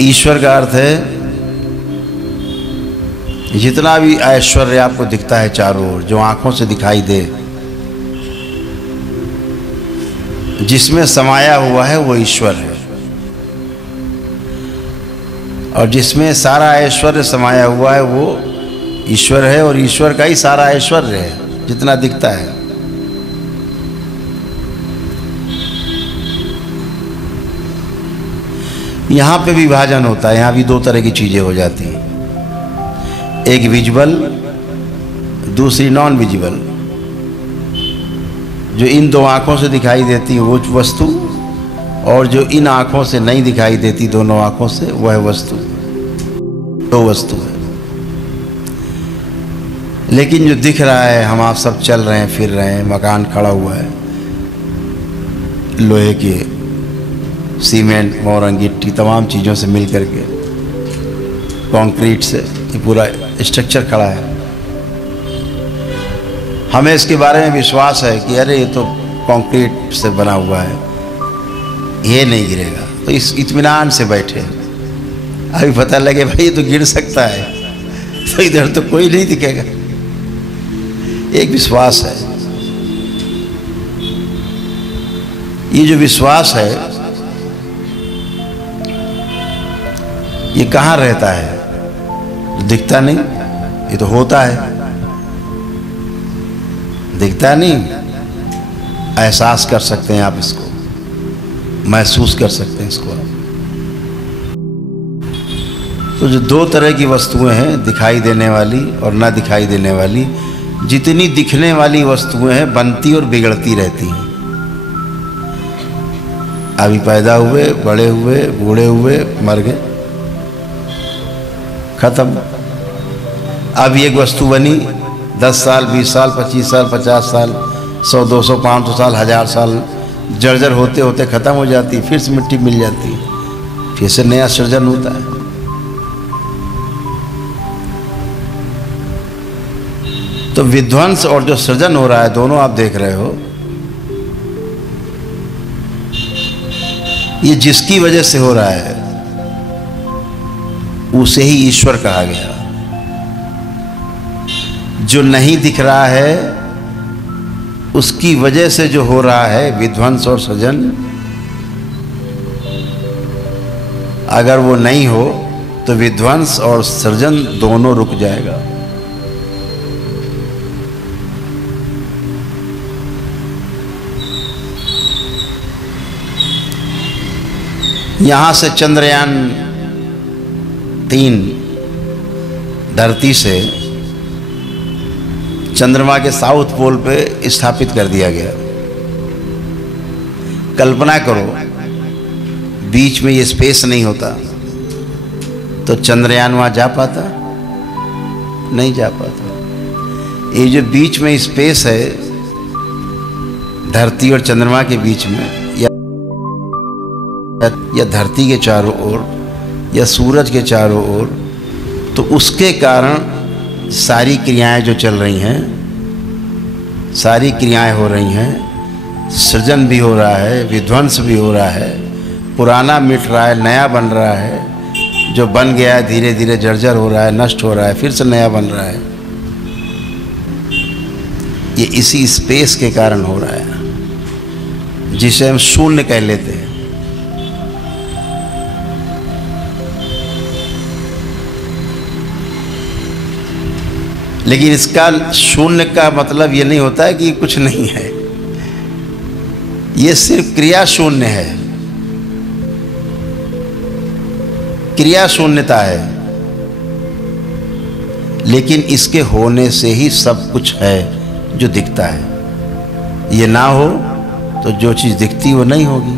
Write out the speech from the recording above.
ईश्वर का अर्थ है जितना भी ऐश्वर्य आपको दिखता है चारों ओर, जो आंखों से दिखाई दे, जिसमें समाया हुआ है वो ईश्वर है। और जिसमें सारा ऐश्वर्य समाया हुआ है वो ईश्वर है, और ईश्वर का ही सारा ऐश्वर्य है जितना दिखता है। यहाँ पे विभाजन होता है, यहाँ भी दो तरह की चीजें हो जाती हैं, एक विजुअल, दूसरी नॉन विजुअल। जो इन दो आंखों से दिखाई देती है वो वस्तु, और जो इन आंखों से नहीं दिखाई देती दोनों आंखों से, वह है वस्तु। दो वस्तु है। लेकिन जो दिख रहा है, हम आप सब चल रहे हैं, फिर रहे हैं, मकान खड़ा हुआ है लोहे के, सीमेंट, मोरंग, गिट्टी, तमाम चीज़ों से मिल करके, कंक्रीट से ये पूरा स्ट्रक्चर खड़ा है। हमें इसके बारे में विश्वास है कि अरे ये तो कंक्रीट से बना हुआ है, ये नहीं गिरेगा, तो इस इत्मीनान से बैठे। अभी पता लगे भाई ये तो गिर सकता है, तो इधर तो कोई नहीं दिखेगा। एक विश्वास है। ये जो विश्वास है ये कहाँ रहता है? दिखता नहीं, ये तो होता है। दिखता नहीं, एहसास कर सकते हैं आप इसको, महसूस कर सकते हैं इसको। तो जो दो तरह की वस्तुएं हैं, दिखाई देने वाली और ना दिखाई देने वाली, जितनी दिखने वाली वस्तुएं हैं बनती और बिगड़ती रहती हैं। अभी पैदा हुए, बड़े हुए, बूढ़े हुए, मर गए, खत्म। अब एक वस्तु बनी 10 साल, 20 साल, 25 साल, 50 साल, 100, 200, 500 साल, 1000 साल जर्जर होते होते खत्म हो जाती, फिर से मिट्टी मिल जाती, फिर से नया सृजन होता है। तो विध्वंस और जो सृजन हो रहा है, दोनों आप देख रहे हो, ये जिसकी वजह से हो रहा है उसे ही ईश्वर कहा गया। जो नहीं दिख रहा है उसकी वजह से जो हो रहा है विध्वंस और सृजन, अगर वो नहीं हो तो विध्वंस और सृजन दोनों रुक जाएगा। यहां से चंद्रयान 3 धरती से चंद्रमा के साउथ पोल पे स्थापित कर दिया गया। कल्पना करो बीच में ये स्पेस नहीं होता तो चंद्रयान वहां जा पाता? नहीं जा पाता। ये जो बीच में स्पेस है धरती और चंद्रमा के बीच में, या धरती के चारों ओर, या सूरज के चारों ओर, तो उसके कारण सारी क्रियाएं जो चल रही हैं, सारी क्रियाएं हो रही हैं, सृजन भी हो रहा है, विध्वंस भी हो रहा है, पुराना मिट रहा है, नया बन रहा है, जो बन गया है धीरे धीरे जर्जर हो रहा है, नष्ट हो रहा है, फिर से नया बन रहा है। ये इसी स्पेस के कारण हो रहा है जिसे हम शून्य कह लेते हैं। लेकिन इसका शून्य का मतलब ये नहीं होता है कि कुछ नहीं है, ये सिर्फ क्रिया शून्य है, क्रिया शून्यता है। लेकिन इसके होने से ही सब कुछ है जो दिखता है। ये ना हो तो जो चीज़ दिखती वो नहीं होगी।